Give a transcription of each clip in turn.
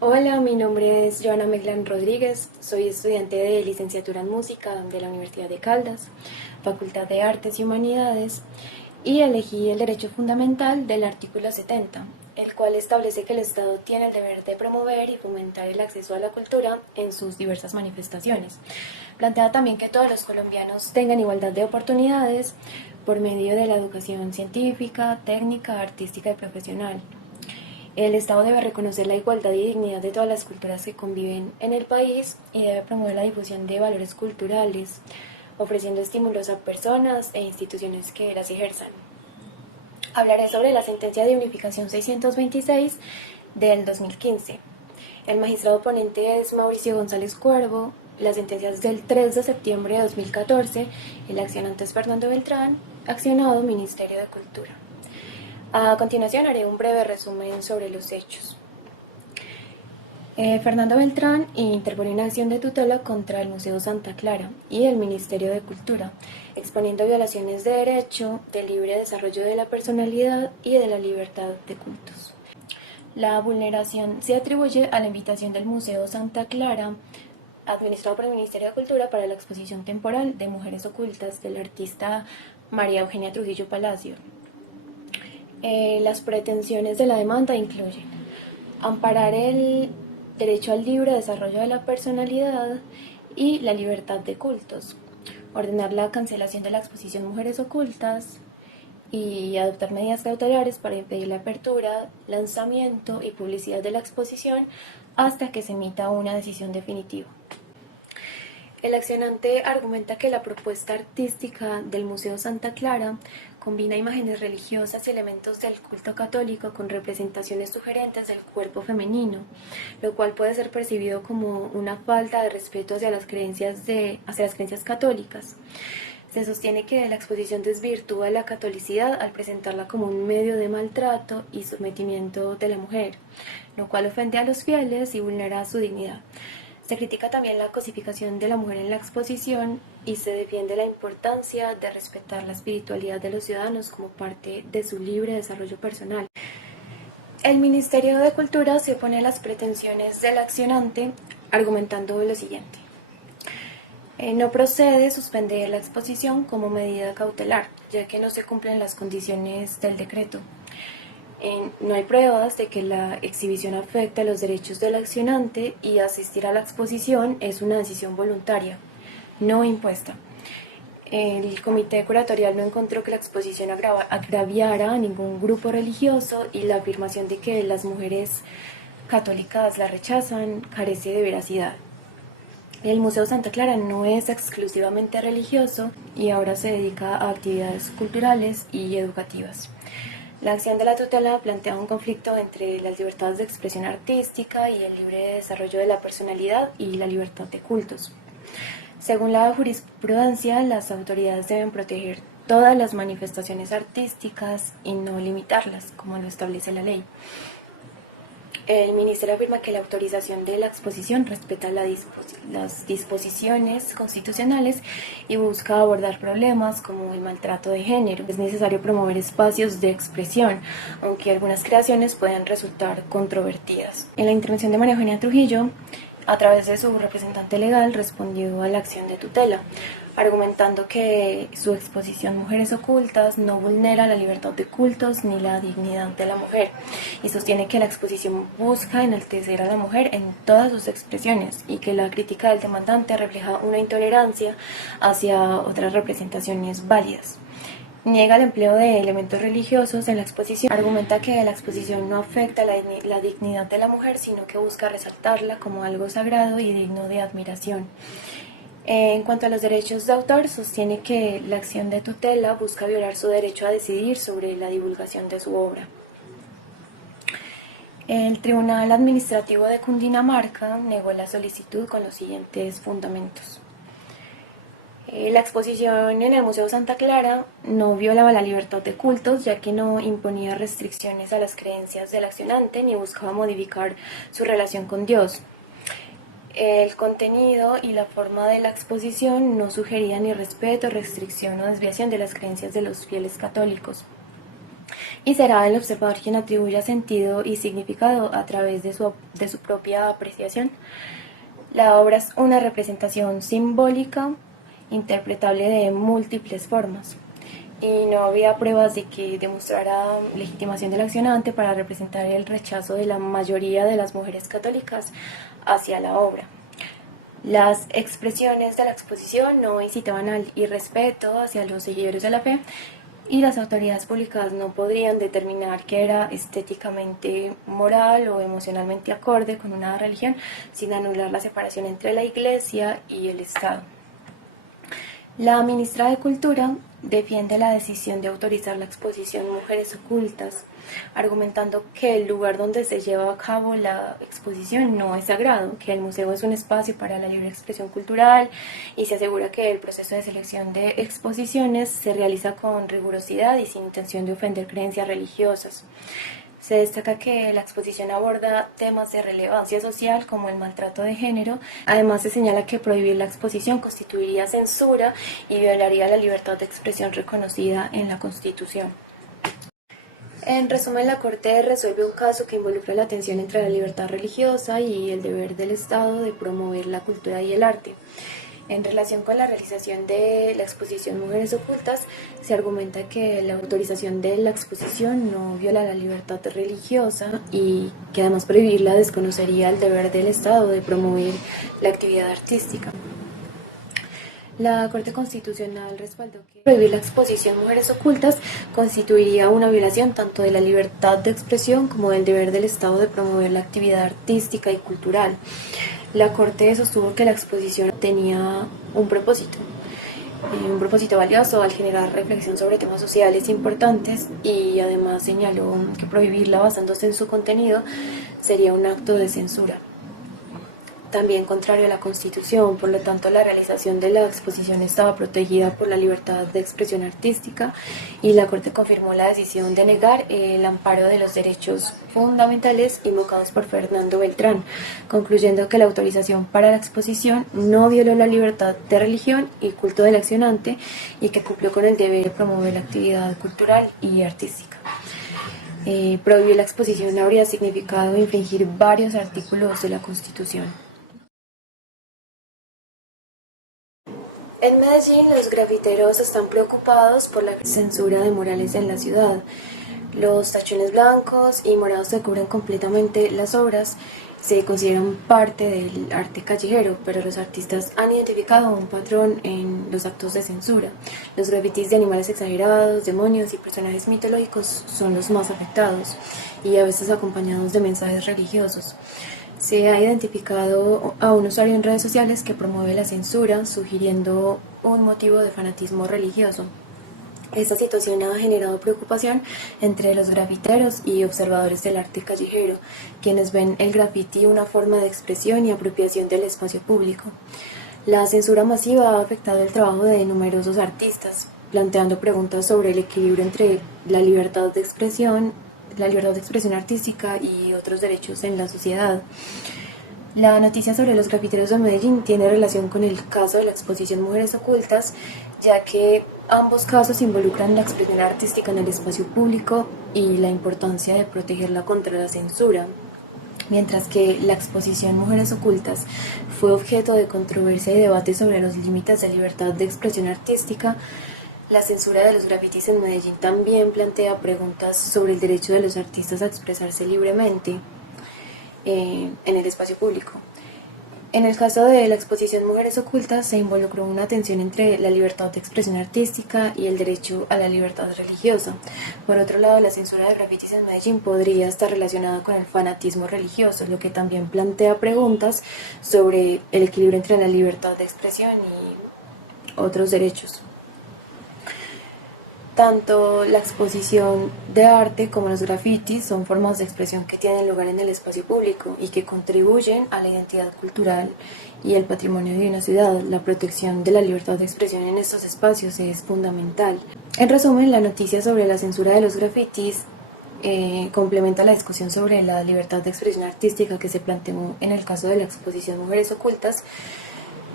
Hola, mi nombre es Joana Meglan Rodríguez, soy estudiante de licenciatura en música de la Universidad de Caldas, Facultad de Artes y Humanidades, y elegí el derecho fundamental del artículo 70, el cual establece que el Estado tiene el deber de promover y fomentar el acceso a la cultura en sus diversas manifestaciones. Plantea también que todos los colombianos tengan igualdad de oportunidades por medio de la educación científica, técnica, artística y profesional. El Estado debe reconocer la igualdad y dignidad de todas las culturas que conviven en el país y debe promover la difusión de valores culturales, ofreciendo estímulos a personas e instituciones que las ejerzan. Hablaré sobre la sentencia de unificación 626 del 2015. El magistrado ponente es Mauricio González Cuervo. La sentencia es del 3 de septiembre de 2014. El accionante es Fernando Beltrán, accionado Ministerio de Cultura. A continuación haré un breve resumen sobre los hechos. Fernando Beltrán interpone una acción de tutela contra el Museo Santa Clara y el Ministerio de Cultura, exponiendo violaciones de derecho, del libre desarrollo de la personalidad y de la libertad de cultos. La vulneración se atribuye a la invitación del Museo Santa Clara, administrado por el Ministerio de Cultura, para la exposición temporal de Mujeres Ocultas del artista María Eugenia Trujillo Palacio. Las pretensiones de la demanda incluyen amparar el derecho al libre desarrollo de la personalidad y la libertad de cultos, ordenar la cancelación de la exposición Mujeres Ocultas y adoptar medidas cautelares para impedir la apertura, lanzamiento y publicidad de la exposición hasta que se emita una decisión definitiva. El accionante argumenta que la propuesta artística del Museo Santa Clara combina imágenes religiosas y elementos del culto católico con representaciones sugerentes del cuerpo femenino, lo cual puede ser percibido como una falta de respeto hacia las creencias católicas. Se sostiene que la exposición desvirtúa la catolicidad al presentarla como un medio de maltrato y sometimiento de la mujer, lo cual ofende a los fieles y vulnera su dignidad. Se critica también la cosificación de la mujer en la exposición y se defiende la importancia de respetar la espiritualidad de los ciudadanos como parte de su libre desarrollo personal. El Ministerio de Cultura se opone a las pretensiones del accionante, argumentando lo siguiente. No procede suspender la exposición como medida cautelar, ya que no se cumplen las condiciones del decreto. No hay pruebas de que la exhibición afecte los derechos del accionante y asistir a la exposición es una decisión voluntaria, no impuesta. El comité curatorial no encontró que la exposición agraviara a ningún grupo religioso y la afirmación de que las mujeres católicas la rechazan carece de veracidad. El Museo Santa Clara no es exclusivamente religioso y ahora se dedica a actividades culturales y educativas. La acción de la tutela plantea un conflicto entre las libertades de expresión artística y el libre desarrollo de la personalidad y la libertad de cultos. Según la jurisprudencia, las autoridades deben proteger todas las manifestaciones artísticas y no limitarlas, como lo establece la ley. El Ministerio afirma que la autorización de la exposición respeta las disposiciones constitucionales y busca abordar problemas como el maltrato de género. Es necesario promover espacios de expresión, aunque algunas creaciones pueden resultar controvertidas. En la intervención de María Eugenia Trujillo, a través de su representante legal, respondió a la acción de tutela, argumentando que su exposición Mujeres Ocultas no vulnera la libertad de cultos ni la dignidad de la mujer, y sostiene que la exposición busca enaltecer a la mujer en todas sus expresiones y que la crítica del demandante refleja una intolerancia hacia otras representaciones válidas. Niega el empleo de elementos religiosos en la exposición. Argumenta que la exposición no afecta la dignidad de la mujer, sino que busca resaltarla como algo sagrado y digno de admiración. En cuanto a los derechos de autor, sostiene que la acción de tutela busca violar su derecho a decidir sobre la divulgación de su obra. El Tribunal Administrativo de Cundinamarca negó la solicitud con los siguientes fundamentos. La exposición en el Museo Santa Clara no violaba la libertad de cultos, ya que no imponía restricciones a las creencias del accionante ni buscaba modificar su relación con Dios. El contenido y la forma de la exposición no sugerían ni respeto, restricción o desviación de las creencias de los fieles católicos. y será el observador quien atribuya sentido y significado a través de su propia apreciación. La obra es una representación simbólica, interpretable de múltiples formas, y no había pruebas de que demostrara legitimación del accionante para representar el rechazo de la mayoría de las mujeres católicas hacia la obra. Las expresiones de la exposición no incitaban al irrespeto hacia los seguidores de la fe, y las autoridades públicas no podrían determinar que era estéticamente, moral o emocionalmente acorde con una religión sin anular la separación entre la Iglesia y el Estado. La ministra de Cultura defiende la decisión de autorizar la exposición Mujeres Ocultas, argumentando que el lugar donde se lleva a cabo la exposición no es sagrado, que el museo es un espacio para la libre expresión cultural, y se asegura que el proceso de selección de exposiciones se realiza con rigurosidad y sin intención de ofender creencias religiosas. Se destaca que la exposición aborda temas de relevancia social como el maltrato de género. Además, se señala que prohibir la exposición constituiría censura y violaría la libertad de expresión reconocida en la Constitución. En resumen, la Corte resuelve un caso que involucra la tensión entre la libertad religiosa y el deber del Estado de promover la cultura y el arte. En relación con la realización de la exposición Mujeres Ocultas, se argumenta que la autorización de la exposición no viola la libertad religiosa y que además prohibirla desconocería el deber del Estado de promover la actividad artística. La Corte Constitucional respaldó que prohibir la exposición Mujeres Ocultas constituiría una violación tanto de la libertad de expresión como del deber del Estado de promover la actividad artística y cultural. La Corte sostuvo que la exposición tenía un propósito valioso al generar reflexión sobre temas sociales importantes, y además señaló que prohibirla basándose en su contenido sería un acto de censura, también contrario a la Constitución. Por lo tanto, la realización de la exposición estaba protegida por la libertad de expresión artística, y la Corte confirmó la decisión de negar el amparo de los derechos fundamentales invocados por Fernando Beltrán, concluyendo que la autorización para la exposición no violó la libertad de religión y culto del accionante y que cumplió con el deber de promover la actividad cultural y artística. Prohibir la exposición habría significado infringir varios artículos de la Constitución. En Medellín, los grafiteros están preocupados por la censura de murales en la ciudad. Los tachones blancos y morados que cubren completamente las obras se consideran parte del arte callejero, pero los artistas han identificado un patrón en los actos de censura. Los grafitis de animales exagerados, demonios y personajes mitológicos son los más afectados, y a veces acompañados de mensajes religiosos. Se ha identificado a un usuario en redes sociales que promueve la censura, sugiriendo un motivo de fanatismo religioso. Esta situación ha generado preocupación entre los grafiteros y observadores del arte callejero, quienes ven el grafiti una forma de expresión y apropiación del espacio público. La censura masiva ha afectado el trabajo de numerosos artistas, planteando preguntas sobre el equilibrio entre la libertad de expresión artística y otros derechos en la sociedad. La noticia sobre los grafiteros de Medellín tiene relación con el caso de la exposición Mujeres Ocultas, ya que ambos casos involucran la expresión artística en el espacio público y la importancia de protegerla contra la censura. Mientras que la exposición Mujeres Ocultas fue objeto de controversia y debate sobre los límites de libertad de expresión artística, la censura de los grafitis en Medellín también plantea preguntas sobre el derecho de los artistas a expresarse libremente en el espacio público. En el caso de la exposición Mujeres Ocultas se involucró una tensión entre la libertad de expresión artística y el derecho a la libertad religiosa. Por otro lado, la censura de grafitis en Medellín podría estar relacionada con el fanatismo religioso, lo que también plantea preguntas sobre el equilibrio entre la libertad de expresión y otros derechos. Tanto la exposición de arte como los grafitis son formas de expresión que tienen lugar en el espacio público y que contribuyen a la identidad cultural y el patrimonio de una ciudad. La protección de la libertad de expresión en estos espacios es fundamental. En resumen, la noticia sobre la censura de los grafitis complementa la discusión sobre la libertad de expresión artística que se planteó en el caso de la exposición Mujeres Ocultas,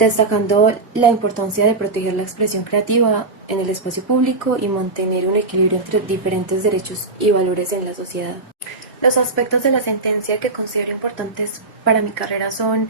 destacando la importancia de proteger la expresión creativa en el espacio público y mantener un equilibrio entre diferentes derechos y valores en la sociedad. Los aspectos de la sentencia que considero importantes para mi carrera son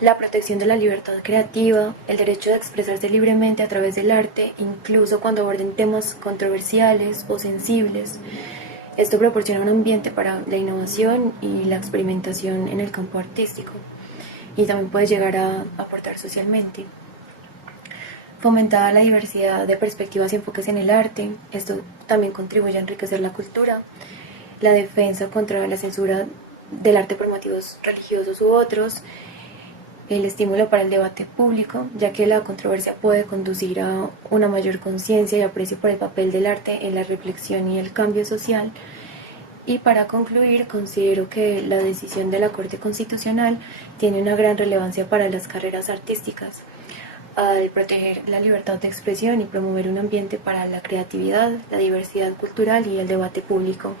la protección de la libertad creativa, el derecho de expresarse libremente a través del arte, incluso cuando aborden temas controversiales o sensibles. Esto proporciona un ambiente para la innovación y la experimentación en el campo artístico, y también puede llegar a aportar socialmente. Fomentada la diversidad de perspectivas y enfoques en el arte, esto también contribuye a enriquecer la cultura. La defensa contra la censura del arte por motivos religiosos u otros, el estímulo para el debate público, ya que la controversia puede conducir a una mayor conciencia y aprecio por el papel del arte en la reflexión y el cambio social. Y para concluir, considero que la decisión de la Corte Constitucional tiene una gran relevancia para las carreras artísticas, al proteger la libertad de expresión y promover un ambiente para la creatividad, la diversidad cultural y el debate público.